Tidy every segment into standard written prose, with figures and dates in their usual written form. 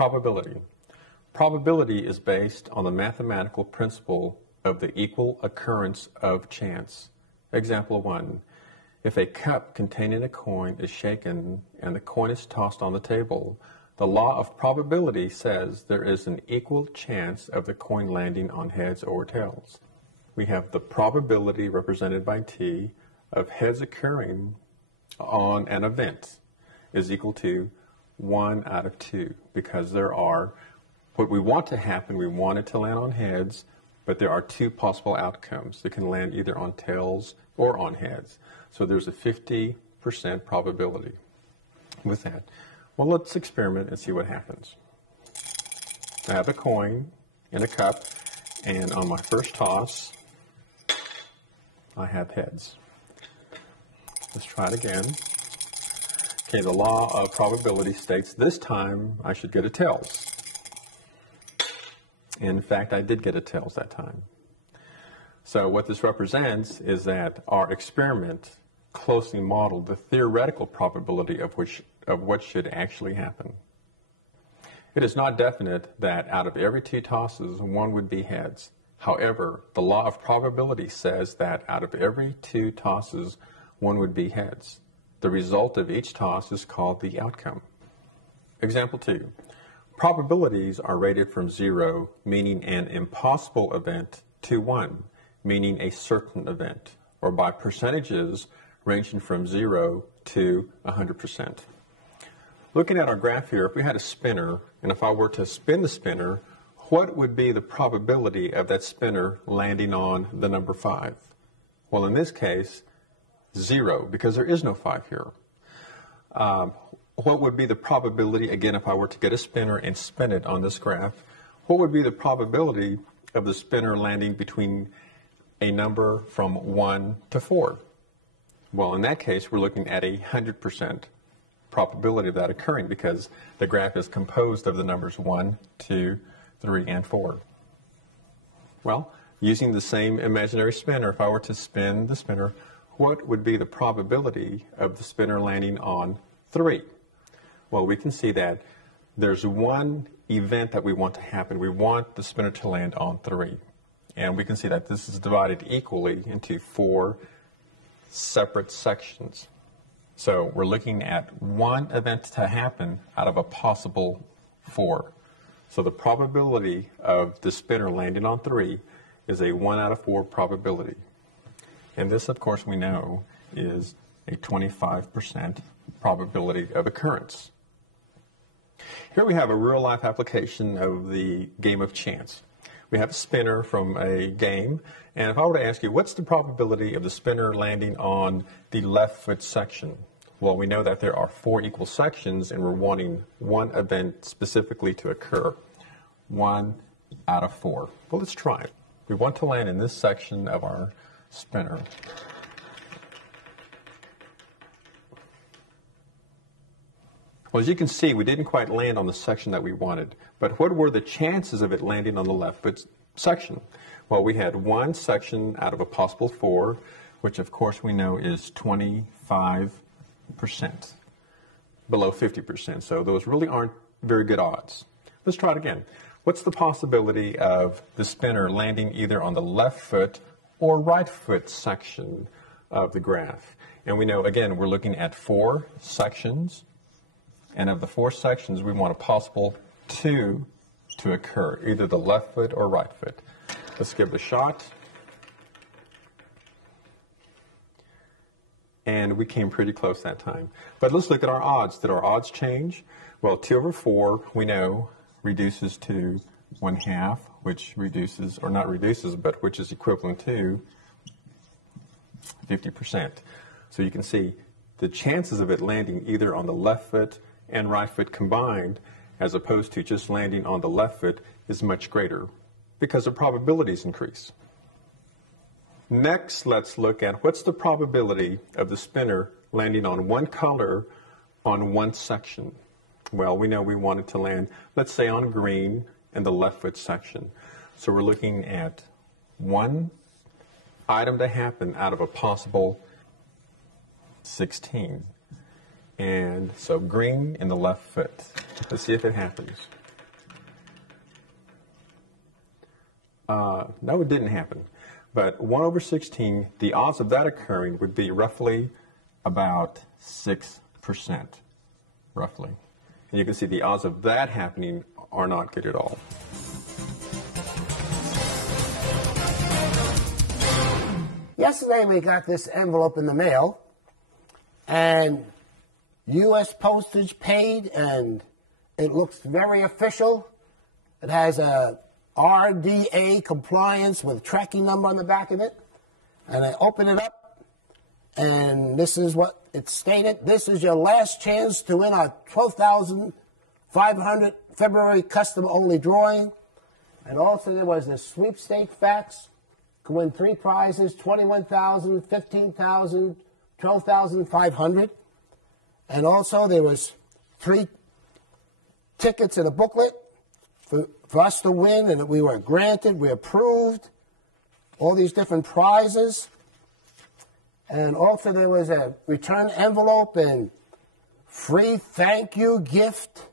Probability. Probability is based on the mathematical principle of the equal occurrence of chance. Example 1. If a cup containing a coin is shaken and the coin is tossed on the table, the law of probability says there is an equal chance of the coin landing on heads or tails. We have the probability represented by T of heads occurring on an event is equal to 1 out of 2, because there are, what we want to happen, we want it to land on heads, but there are 2 possible outcomes. It can land either on tails or on heads. So there's a 50% probability with that. Well, let's experiment and see what happens. I have a coin in a cup, and on my first toss, I have heads. Let's try it again. Okay, the law of probability states this time I should get a tails. In fact, I did get a tails that time. So what this represents is that our experiment closely modeled the theoretical probability of what should actually happen. It is not definite that out of every 2 tosses, 1 would be heads. However, the law of probability says that out of every 2 tosses, 1 would be heads. The result of each toss is called the outcome. Example 2. Probabilities are rated from 0, meaning an impossible event, to 1, meaning a certain event, or by percentages ranging from 0 to 100%. Looking at our graph here, if we had a spinner, and if I were to spin the spinner, what would be the probability of that spinner landing on the number 5? Well, in this case, 0, because there is no 5 here. What would be the probability, again, if I were to get a spinner and spin it on this graph, what would be the probability of the spinner landing between a number from 1 to 4? Well, in that case, we're looking at a 100% probability of that occurring, because the graph is composed of the numbers 1, 2, 3, and 4. Well, using the same imaginary spinner, if I were to spin the spinner, what would be the probability of the spinner landing on 3? Well, we can see that there's one event that we want to happen. We want the spinner to land on 3. And we can see that this is divided equally into 4 separate sections. So we're looking at one event to happen out of a possible 4. So the probability of the spinner landing on 3 is a 1 out of 4 probability. And this, of course, we know is a 25% probability of occurrence. Here we have a real-life application of the game of chance. We have a spinner from a game, and if I were to ask you, what's the probability of the spinner landing on the left foot section? Well, we know that there are 4 equal sections, and we're wanting one event specifically to occur. 1 out of 4. Well, let's try it. We want to land in this section of our spinner. Well, as you can see, we didn't quite land on the section that we wanted. But what were the chances of it landing on the left foot section? Well, we had one section out of a possible 4, which of course we know is 25%, below 50%. So those really aren't very good odds. Let's try it again. What's the possibility of the spinner landing either on the left foot or right foot section of the graph? And we know, again, we're looking at 4 sections. And of the 4 sections, we want a possible 2 to occur, either the left foot or right foot. Let's give it a shot. And we came pretty close that time. But let's look at our odds. Did our odds change? Well, 2 over 4, we know, reduces to 1/2, which reduces, or not reduces, but which is equivalent to 50%. So you can see the chances of it landing either on the left foot and right foot combined, as opposed to just landing on the left foot, is much greater because the probabilities increase. Next, let's look at what's the probability of the spinner landing on one color on one section. Well, we know we want it to land, let's say, on green in the left foot section. So we're looking at one item to happen out of a possible 16. And so green in the left foot. Let's see if it happens. No, it didn't happen. But 1 over 16, the odds of that occurring would be roughly about 6%, roughly. And you can see the odds of that happening are not good at all. Yesterday we got this envelope in the mail, and U.S. postage paid, and it looks very official. It has a RDA compliance with tracking number on the back of it. And I open it up, and this is what it stated. This is your last chance to win our $12,500 February custom-only drawing. And also there was a sweepstake fax. Could win 3 prizes, $21,000, $15,000, $12,500. And also there was 3 tickets in a booklet for us to win, and we were granted, we approved all these different prizes. And also there was a return envelope and free thank you gift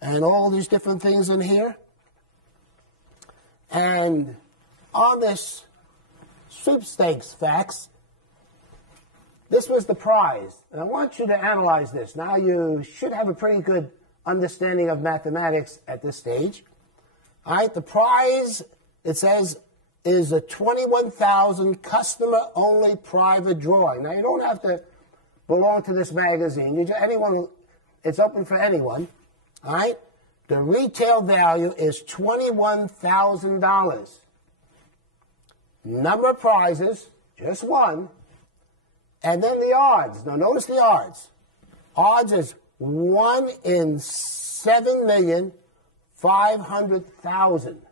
and all these different things in here. And on this sweepstakes fax, this was the prize. And I want you to analyze this. Now you should have a pretty good understanding of mathematics at this stage. All right, the prize, it says, is a 21,000 customer-only private drawing. Now, you don't have to belong to this magazine. It's open for anyone. All right? The retail value is $21,000. Number of prizes, just 1. And then the odds. Now, notice the odds. Odds is 1 in 7,500,000.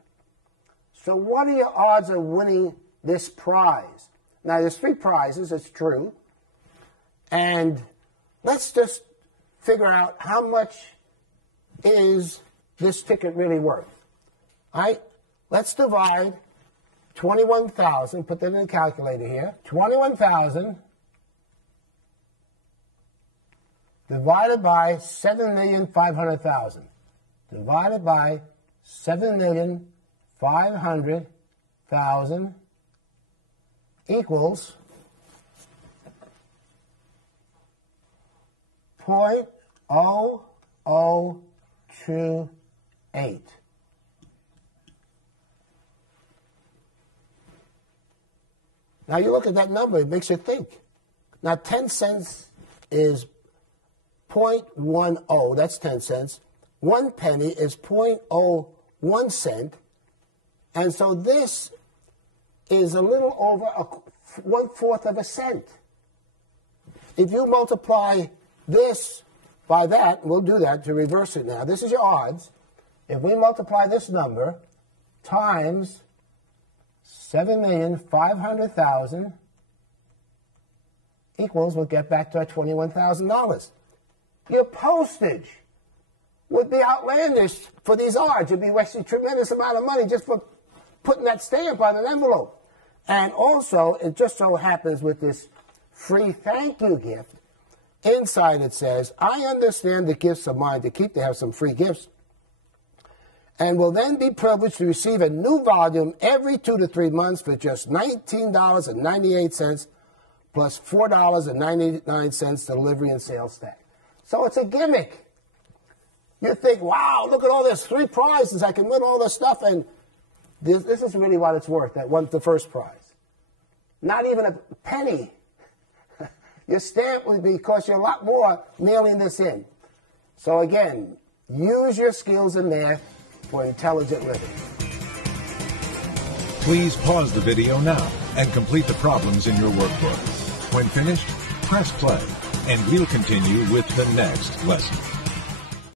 So what are your odds of winning this prize? Now, there's 3 prizes, it's true. And let's just figure out how much is this ticket really worth. All right? Let's divide 21,000, put that in the calculator here. 21,000 divided by 7,500,000. Divided by 7,500,000 equals 0.0028. Now you look at that number, it makes you think. Now 10 cents is 0.10, that's 10 cents. 1 penny is 0.01 cent. And so this is a little over 1/4 of a cent. If you multiply this by that, we'll do that to reverse it now. This is your odds. If we multiply this number times 7,500,000 equals, we'll get back to our $21,000. Your postage would be outlandish for these odds. You'd be wasting a tremendous amount of money just for putting that stamp on an envelope. And also, it just so happens with this free thank you gift, inside it says, I understand the gifts of mine to keep. They have some free gifts. And will then be privileged to receive a new volume every 2 to 3 months for just $19.98 plus $4.99 delivery and sales tax. So it's a gimmick. You think, wow, look at all this, 3 prizes, I can win all this stuff, and this is really what it's worth, the first prize. Not even a penny. Your stamp would cost you a lot more mailing this in. So again, use your skills in math for intelligent living. Please pause the video now and complete the problems in your workbook. When finished, press play, and we'll continue with the next lesson.